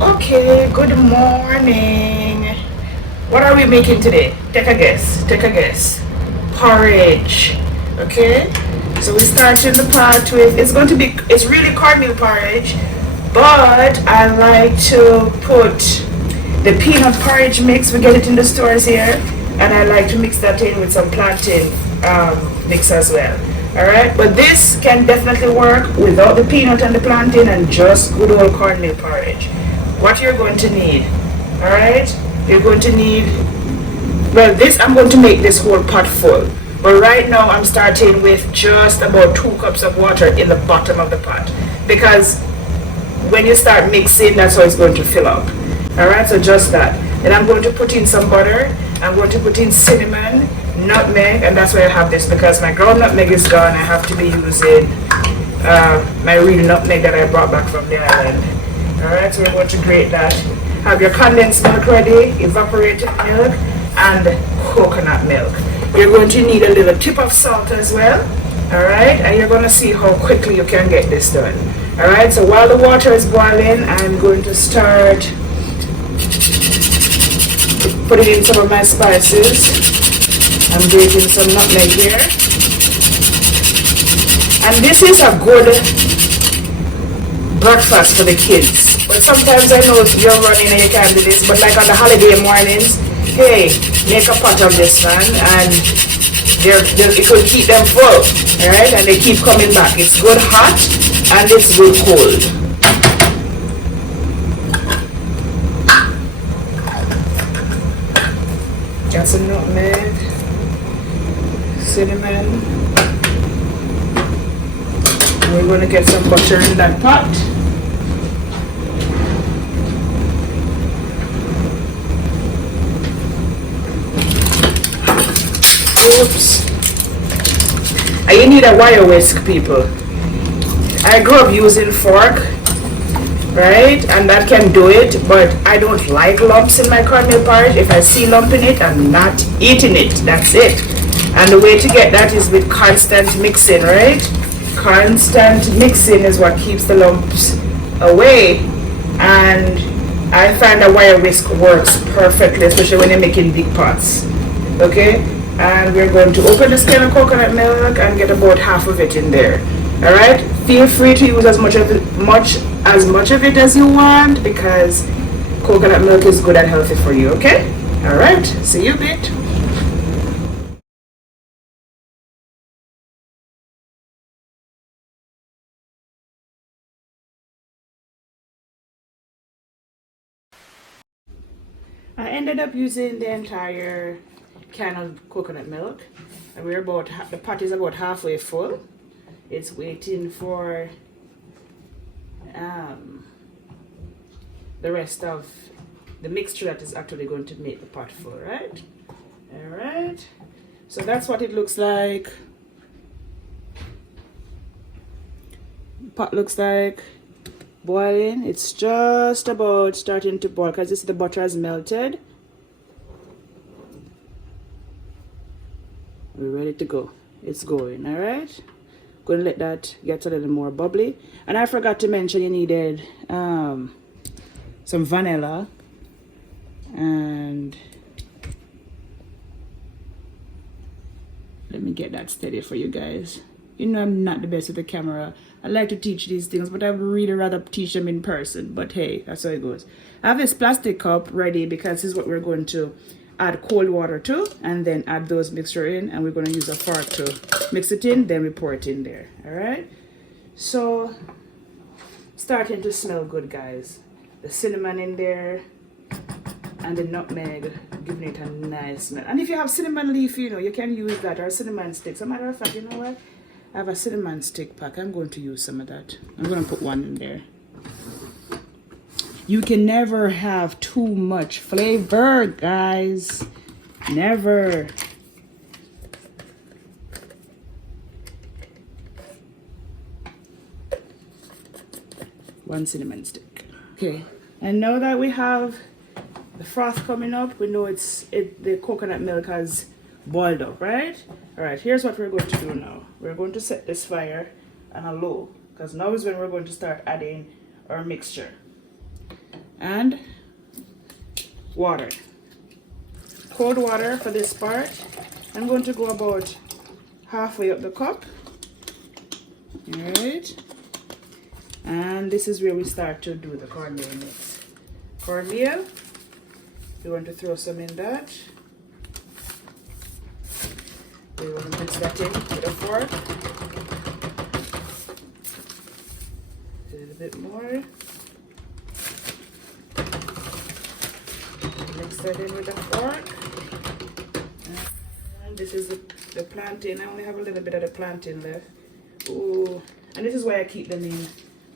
Okay, good morning. What are we making today? Take a guess. Take a guess. Porridge. Okay? So we start in the pot with, it's really cornmeal porridge, but I like to put the peanut porridge mix. We get it in the stores here, and I like to mix that in with some plantain mix as well. Alright? But this can definitely work without the peanut and the plantain and just good old cornmeal porridge. What you're going to need, all right, you're going to need, well, this, I'm going to make this whole pot full, but right now I'm starting with just about 2 cups of water in the bottom of the pot, because when you start mixing, that's how it's going to fill up. All right, so just that. Then I'm going to put in some butter. I'm going to put in cinnamon, nutmeg, and that's why I have this, because my ground nutmeg is gone. I have to be using my real nutmeg that I brought back from the island. Alright, so we're going to grate that. Have your condensed milk ready, evaporated milk, and coconut milk. You're going to need a little tip of salt as well. Alright, and you're going to see how quickly you can get this done. Alright, so while the water is boiling, I'm going to start putting in some of my spices. I'm grating some nutmeg here. And this is a good breakfast for the kids. But sometimes I know you're running and you can't do this, but like on the holiday mornings, hey, make a pot of this, man, and it will keep them full, alright, and they keep coming back. It's good hot and it's good cold. Got some nutmeg, cinnamon, and we're going to get some butter in that pot. Oops. And you need a wire whisk, people. I grew up using fork, right? And that can do it, but I don't like lumps in my cornmeal porridge. If I see lump in it, I'm not eating it. That's it. And the way to get that is with constant mixing, right? Constant mixing is what keeps the lumps away. And I find a wire whisk works perfectly, especially when you're making big pots. Okay? And we're going to open this can of coconut milk and get about half of it in there. Alright? Feel free to use as much of it as you want, because coconut milk is good and healthy for you, okay? Alright, see you a bit. I ended up using the entire can of coconut milk, and the pot is about halfway full. It's waiting for the rest of the mixture that is actually going to make the pot full, right? All right, so that's what it looks like. Pot looks like boiling. It's just about starting to boil, because you see the butter has melted. We're ready to go. It's going. All right, going to let that get a little more bubbly. And I forgot to mention you needed some vanilla, and let me get that steady for you guys. You know I'm not the best with the camera. I like to teach these things, but I'd really rather teach them in person. But hey, that's how it goes. I have this plastic cup ready, because this is what we're going to add cold water to, and then add those mixture in, and we're going to use a fork to mix it in, then we pour it in there. All right, so starting to smell good, guys. The cinnamon in there and the nutmeg giving it a nice smell. And if you have cinnamon leaf, you know, you can use that, or cinnamon stick. As a matter of fact, you know what, I have a cinnamon stick pack. I'm going to use some of that. I'm going to put one in there. You can never have too much flavor, guys. Never. One cinnamon stick. Okay. And now that we have the froth coming up, we know the coconut milk has boiled up, right? All right, here's what we're going to do now. We're going to set this fire on a low, because now is when we're going to start adding our mixture. and water. Cold water for this part. I'm going to go about halfway up the cup. Alright. And this is where we start to do the cornmeal mix. Cornmeal, we want to throw some in that. We want to mix that in with a fork. A little bit more. Mix that in with a fork. And this is the plantain. I only have a little bit of the plantain left. Ooh. And this is why I keep them in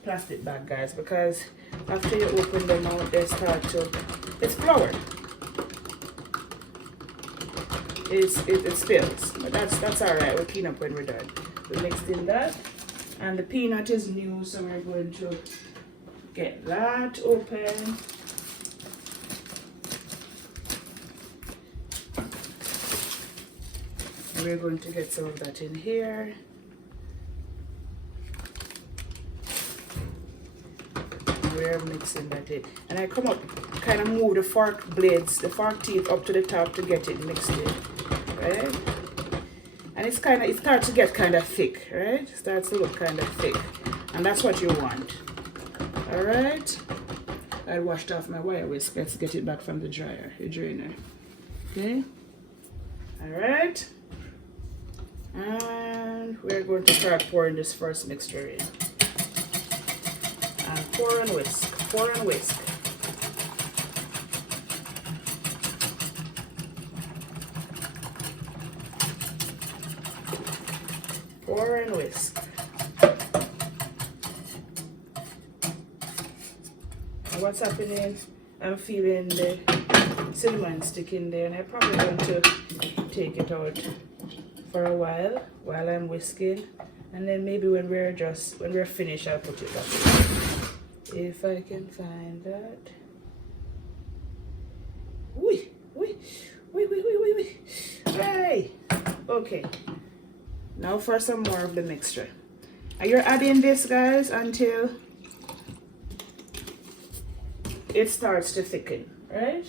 plastic bag, guys, because after you open them out, they start to, it's flour. It spills, but that's all right. We'll clean up when we're done. We mixed in that, and the peanut is new, so we're going to get that open. And we're going to get some of that in here. We're mixing that in, and I come up, kind of move the fork blades, the fork teeth up to the top to get it mixed in, right? And it starts to get kind of thick, right? It starts to look kind of thick, and that's what you want. All right. I washed off my wire whisk. Let's get it back from the dryer, the drainer. Okay. All right. And we're going to start pouring this first mixture in. And pour and whisk, pour and whisk. Pour and whisk. And what's happening? I'm feeling the cinnamon stick in there, and I'm probably going to take it out for a while I'm whisking, and then maybe when we're finished, I'll put it back in. If I can find that. Wee. Hey. Okay. Now for some more of the mixture. And you're adding this, guys, until it starts to thicken, right?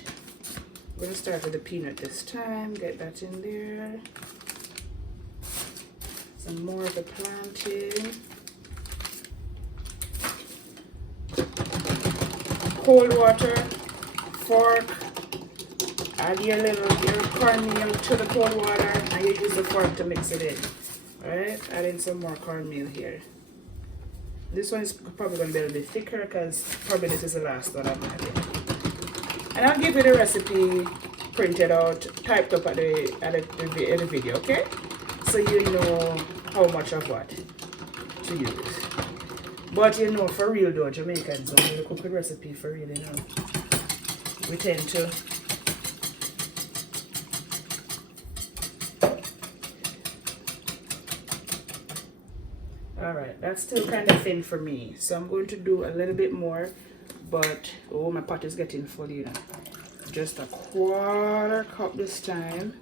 We're gonna start with the peanut this time. Get that in there. Some more of the plantain. Cold water, fork, add your cornmeal to the cold water, and you use the fork to mix it in. Alright, add in some more cornmeal here. This one is probably going to be a little bit thicker because probably this is the last one I'm adding. And I'll give you the recipe printed out, typed up at the video, okay? So you know how much of what to use. But you know, for real though, Jamaicans don't really cook a recipe for real, you know. We tend to alright, that's still kind of thin for me. So I'm going to do a little bit more, but oh, my pot is getting full, you know. Just a quarter cup this time.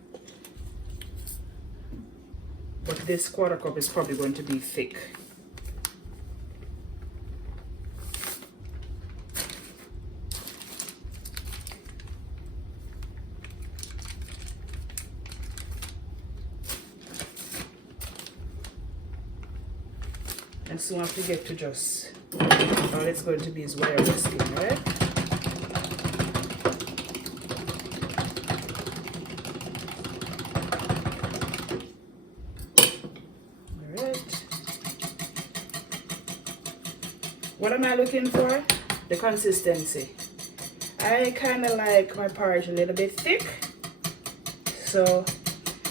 But this quarter cup is probably going to be thick. And so after you get to just, all it's going to be is wire whisking, right? Alright. What am I looking for? The consistency. I kind of like my porridge a little bit thick. So,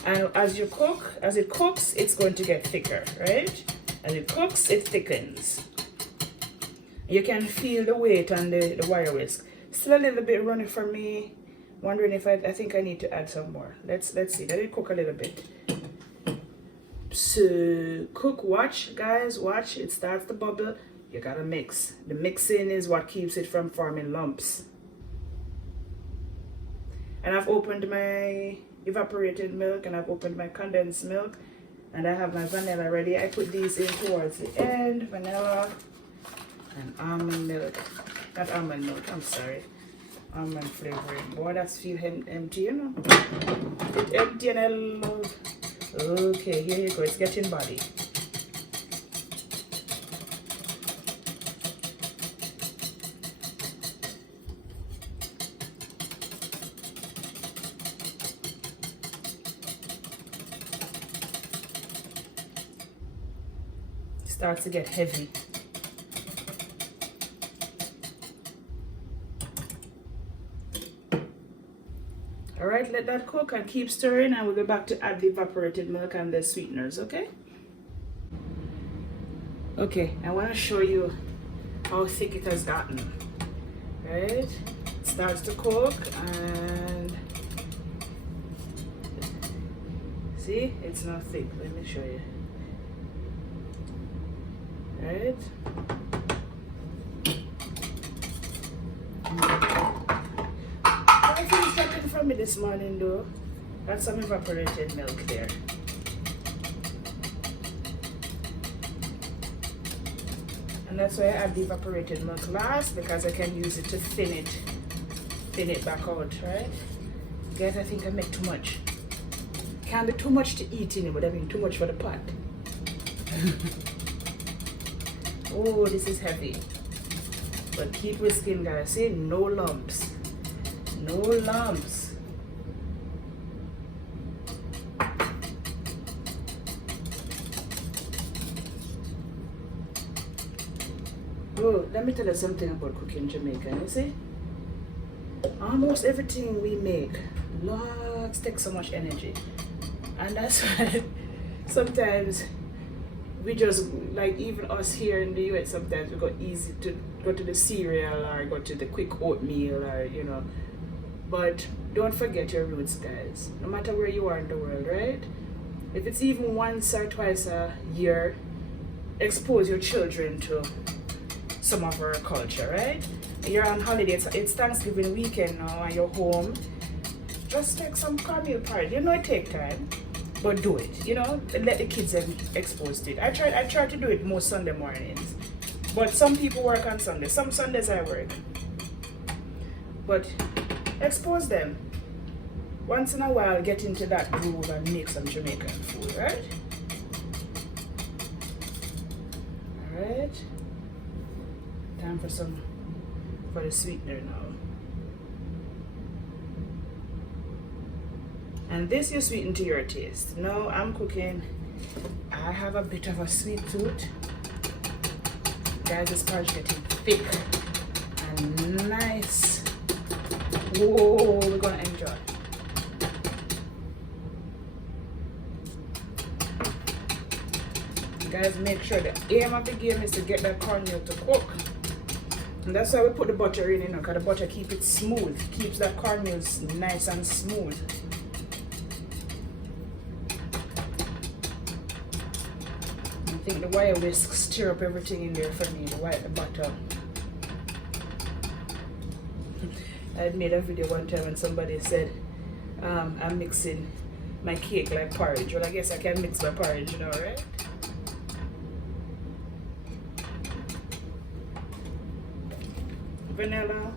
and as it cooks, it's going to get thicker, right? As it cooks, it thickens. You can feel the weight on the wire whisk. Still a little bit runny for me. Wondering if I think I need to add some more. Let's see. Let it cook a little bit. So cook, watch, guys, watch. It starts to bubble. You gotta mix. The mixing is what keeps it from forming lumps. And I've opened my evaporated milk and I've opened my condensed milk. And I have my vanilla ready. I put these in towards the end. Vanilla. and almond milk. Not almond milk, I'm sorry. Almond flavoring. Boy, that's feel empty, you know. It's empty and I love. Okay, here you go. It's getting body. Starts to get heavy. All right, let that cook and keep stirring, and we'll go back to add the evaporated milk and the sweeteners, okay? Okay, I want to show you how thick it has gotten. Right? It starts to cook and see, it's not thick. Let me show you. Right? Nothing's happened for me this morning though. Got some evaporated milk there. And that's why I add the evaporated milk last, because I can use it to thin it back out, right? Guys, I think I make too much. Can't be too much to eat in it, but I mean too much for the pot. Oh, this is heavy. But keep whisking, guys. See, no lumps. No lumps. Oh, let me tell you something about cooking Jamaican, you see? Almost everything we make, lots take so much energy. And that's why sometimes we just, like even us here in the US, sometimes we go easy to go to the cereal or go to the quick oatmeal or, you know. But don't forget your roots, guys. No matter where you are in the world, right? If it's even once or twice a year, expose your children to some of our culture, right? You're on holiday, it's Thanksgiving weekend now and you're home. Just take some cornmeal porridge. You know it take time, but do it. You know, let the kids exposed to it. I try to do it most Sunday mornings, but some people work on Sunday. Some Sundays I work, but expose them. Once in a while, get into that groove and make some Jamaican food, right? All right. Time for the sweetener now. And this you sweeten to your taste. Now I'm cooking. I have a bit of a sweet tooth. Guys, this porridge getting thick and nice. Whoa, we're gonna enjoy. Guys, make sure the aim of the game is to get that cornmeal to cook. And that's why we put the butter in, you know, because the butter keeps it smooth, keeps that cornmeal nice and smooth. I think the wire whisk stir up everything in there for me, the butter. I had made a video one time and somebody said I'm mixing my cake like porridge. Well, I guess I can mix my porridge, you know, right? Vanilla.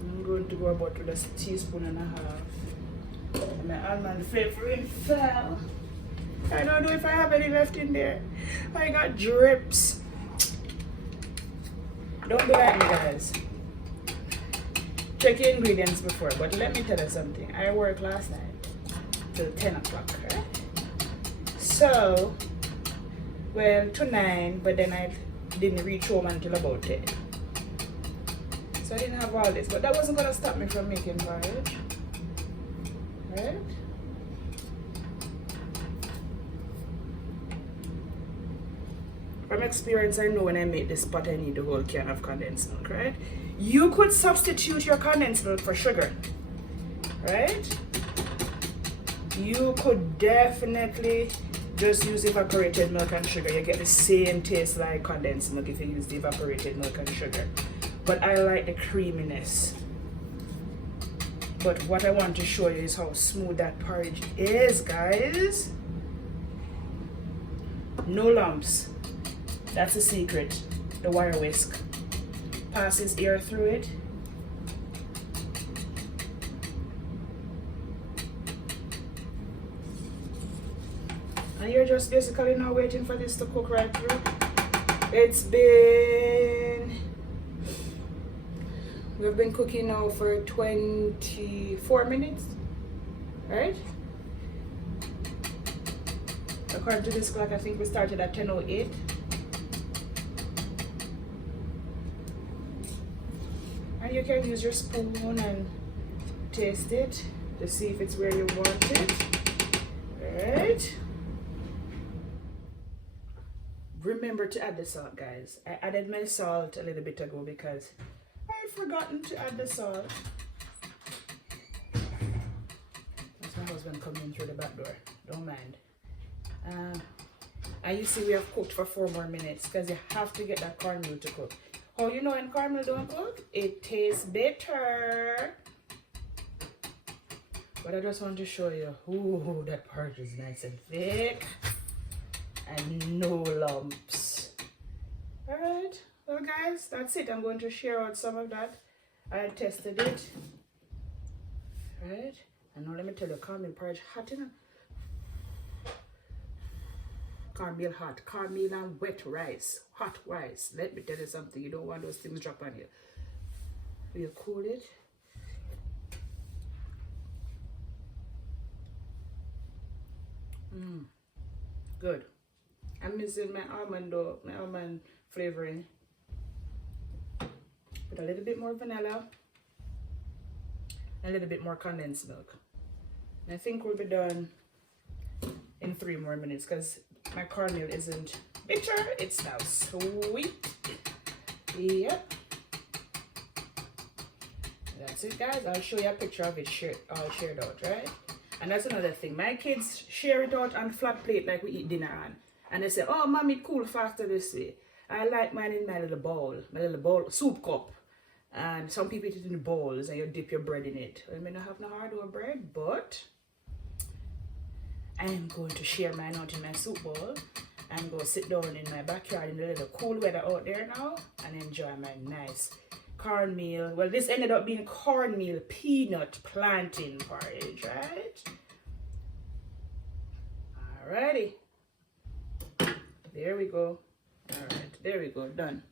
I'm going to go about with a teaspoon and a half. And my almond flavoring fell. I don't know if I have any left in there. I got drips. Don't be like me, guys. Check your ingredients before, but let me tell you something. I worked last night till 10 o'clock, right? So, well, to 9, but then I didn't reach home until about 10. So I didn't have all this, but that wasn't gonna stop me from making porridge, right? From experience, I know when I make this pot, I need the whole can of condensed milk, right? You could substitute your condensed milk for sugar, right? You could definitely just use evaporated milk and sugar. You get the same taste like condensed milk if you use the evaporated milk and sugar. But I like the creaminess. But what I want to show you is how smooth that porridge is, guys. No lumps. That's the secret. the wire whisk passes air through it. And you're just basically now waiting for this to cook right through. We've been cooking now for 24 minutes, right? According to this clock, I think we started at 10:08. And you can use your spoon and taste it to see if it's where you want it, right? Remember to add the salt, guys. I added my salt a little bit ago because I've forgotten to add the salt. That's my husband coming through the back door. Don't mind. And you see we have cooked for 4 more minutes because you have to get that cornmeal to cook. How you know when cornmeal don't cook? It tastes better. But I just want to show you, ooh, that porridge is nice and thick. And no lumps. Alright, well guys, that's it. I'm going to share out some of that. I tested it. Right, and now let me tell you, cornmeal porridge hot enough. Cornmeal hot, cornmeal and wet rice, hot rice. Let me tell you something, you don't want those things drop on you. You cool it. Good. I'm missing my almond though, my almond flavoring. With a little bit more vanilla, a little bit more condensed milk. And I think we'll be done in 3 more minutes because my cornmeal isn't bitter, it's now sweet. Yep. That's it, guys. I'll show you a picture of it all shared out, right? And that's another thing. My kids share it out on flat plate like we eat dinner on. And they say, oh, mommy, it cool faster this way. I like mine in my little bowl, soup cup. And some people eat it in bowls and you dip your bread in it. I may not have no hardware bread, but I am going to share mine out in my soup bowl and go sit down in my backyard in the little cool weather out there now and enjoy my nice cornmeal. Well, this ended up being cornmeal peanut plantain porridge, right? Alrighty. There we go. All right, there we go, done.